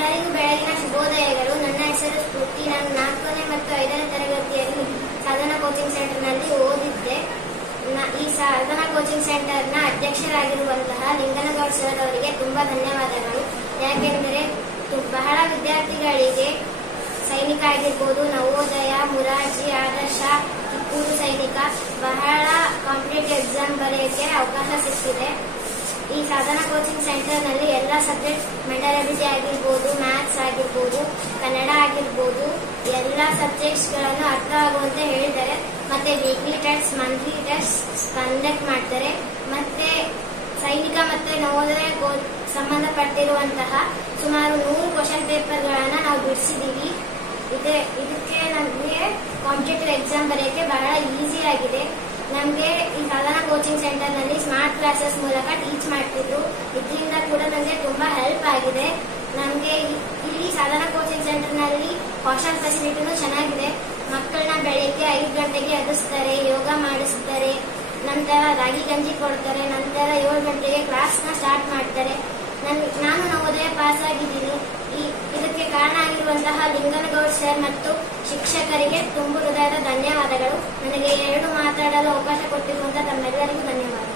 ಎಲ್ಲರಿಗೂ ಬೆಳಗಿನ ಶುಭೋದಯಗಳು. ನನ್ನ ಹೆಸರು ಸ್ಫೂರ್ತಿ. ನಾನು 4ನೇ ಮತ್ತು 5ನೇ ತರಗತಿಯಲ್ಲಿ ಸಾಧನಾ ಕೋಚಿಂಗ್ ಸೆಂಟರ್ನಲ್ಲಿ ಓದಿದ್ದೆ. ಈ ಸಾಧನಾ ಕೋಚಿಂಗ್ ಸೆಂಟರ್ನ ಅಧ್ಯಕ್ಷರಾಗಿರುವಂತಹ ಲಿಂಗನಗೌಡ ಸರ್ ಅವರಿಗೆ ತುಂಬಾ ಧನ್ಯವಾದಗಳು. ಯಾಕೆಂದರೆ ಬಹಳ ವಿದ್ಯಾರ್ಥಿಗಳಿಗೆ ಸೈನಿಕ ಆಗಿರ್ಬೋದು, ನವೋದಯ, ಮುರಾರ್ಜಿ, ಆದರ್ಶ, ಕಿತ್ತೂರು ಸೈನಿಕ ಬಹಳ ಕಾಂಪಿಟೇಟಿವ್ ಎಕ್ಸಾಮ್ ಬರೆಯೋಕ್ಕೆ ಅವಕಾಶ ಸಿಕ್ಕಿದೆ. ಈ ಸಾಧನಾ ಕೋಚಿಂಗ್ ಸೆಂಟರ್ ನಲ್ಲಿ ಎಲ್ಲ ಸಬ್ಜೆಕ್ಟ್, ಮೆಂಟಲ್ ಆಗಿರ್ಬೋದು, ಮ್ಯಾಥ್ಸ್ ಆಗಿರ್ಬೋದು, ಕನ್ನಡ ಆಗಿರ್ಬೋದು, ಎಲ್ಲ ಸಬ್ಜೆಕ್ಟ್ಸ್ ಗಳನ್ನು ಅರ್ಥ ಆಗುವಂತೆ ಹೇಳಿದ್ದಾರೆ. ಮತ್ತೆ weekly test, monthly test conduct ಮಾಡ್ತಾರೆ. ಮತ್ತೆ ಸೈನಿಕ ಮತ್ತೆ ನವೋದಯ ಸಂಬಂಧಪಟ್ಟಿರುವಂತಹ ಸುಮಾರು 100 ಕ್ವಶನ್ ಪೇಪರ್ ಗಳನ್ನ ನಾವು ಬಿಡಿಸಿದೀವಿ. ಇದಕ್ಕೆ ನಮಗೆ ಕಾಂಪಿಟೇಟಿವ್ ಎಕ್ಸಾಮ್ ಬರೆಯಕ್ಕೆ ಬಹಳ ಈಸಿ ಆಗಿದೆ. ನಮಗೆ ಈ ಸಾಧನಾ ಕೋಚಿಂಗ್ ಸೆಂಟರ್ ನಲ್ಲಿ ಸ್ಮಾರ್ಟ್ ಕ್ಲಾಸಸ್ ಮೂಲಕ ಟೀಚ್ ಮಾಡ್ತಿದ್ರು. ಇದರಿಂದ ಕೂಡ ನಮಗೆ ತುಂಬಾ ಹೆಲ್ಪ್ ಆಗಿದೆ. ನಮಗೆ ಇಲ್ಲಿ ಸಾಧನಾ ಕೋಚಿಂಗ್ ಸೆಂಟರ್ ನಲ್ಲಿ ಹಾಸ್ಟೆಲ್ ಫೆಸಿಲಿಟಿನೂ ಚೆನ್ನಾಗಿದೆ. ಮಕ್ಕಳನ್ನ ಬೆಳಿಗ್ಗೆ 5 ಗಂಟೆಗೆ ಎಬ್ಬಿಸ್ತಾರೆ, ಯೋಗ ಮಾಡಿಸ್ತಾರೆ, ನಂತರ ರಾಗಿ ಗಂಜಿ ಕೊಡ್ತಾರೆ, ನಂತರ 7 ಗಂಟೆಗೆ ಕ್ಲಾಸ್ ನ ಸ್ಟಾರ್ಟ್ ಮಾಡ್ತಾರೆ. ನಾನು ನವೋದಯ ಪಾಸ್ ಆಗಿದ್ದೀನಿ. ಇದಕ್ಕೆ ಕಾರಣ ಆಗಿರುವಂತಹ ಲಿಂಗನಗೌಡ ಸರ್ ಮತ್ತು ಶಿಕ್ಷಕರಿಗೆ ತುಂಬ ಹೃದಯದ ಧನ್ಯವಾದಗಳು. ನನಗೆ 2 ಮಾತಾಡಲು ಅವಕಾಶ ಕೊಟ್ಟಿರುವಂತಹ ತಮ್ಮೆಲ್ಲರಿಗೂ ಧನ್ಯವಾದ.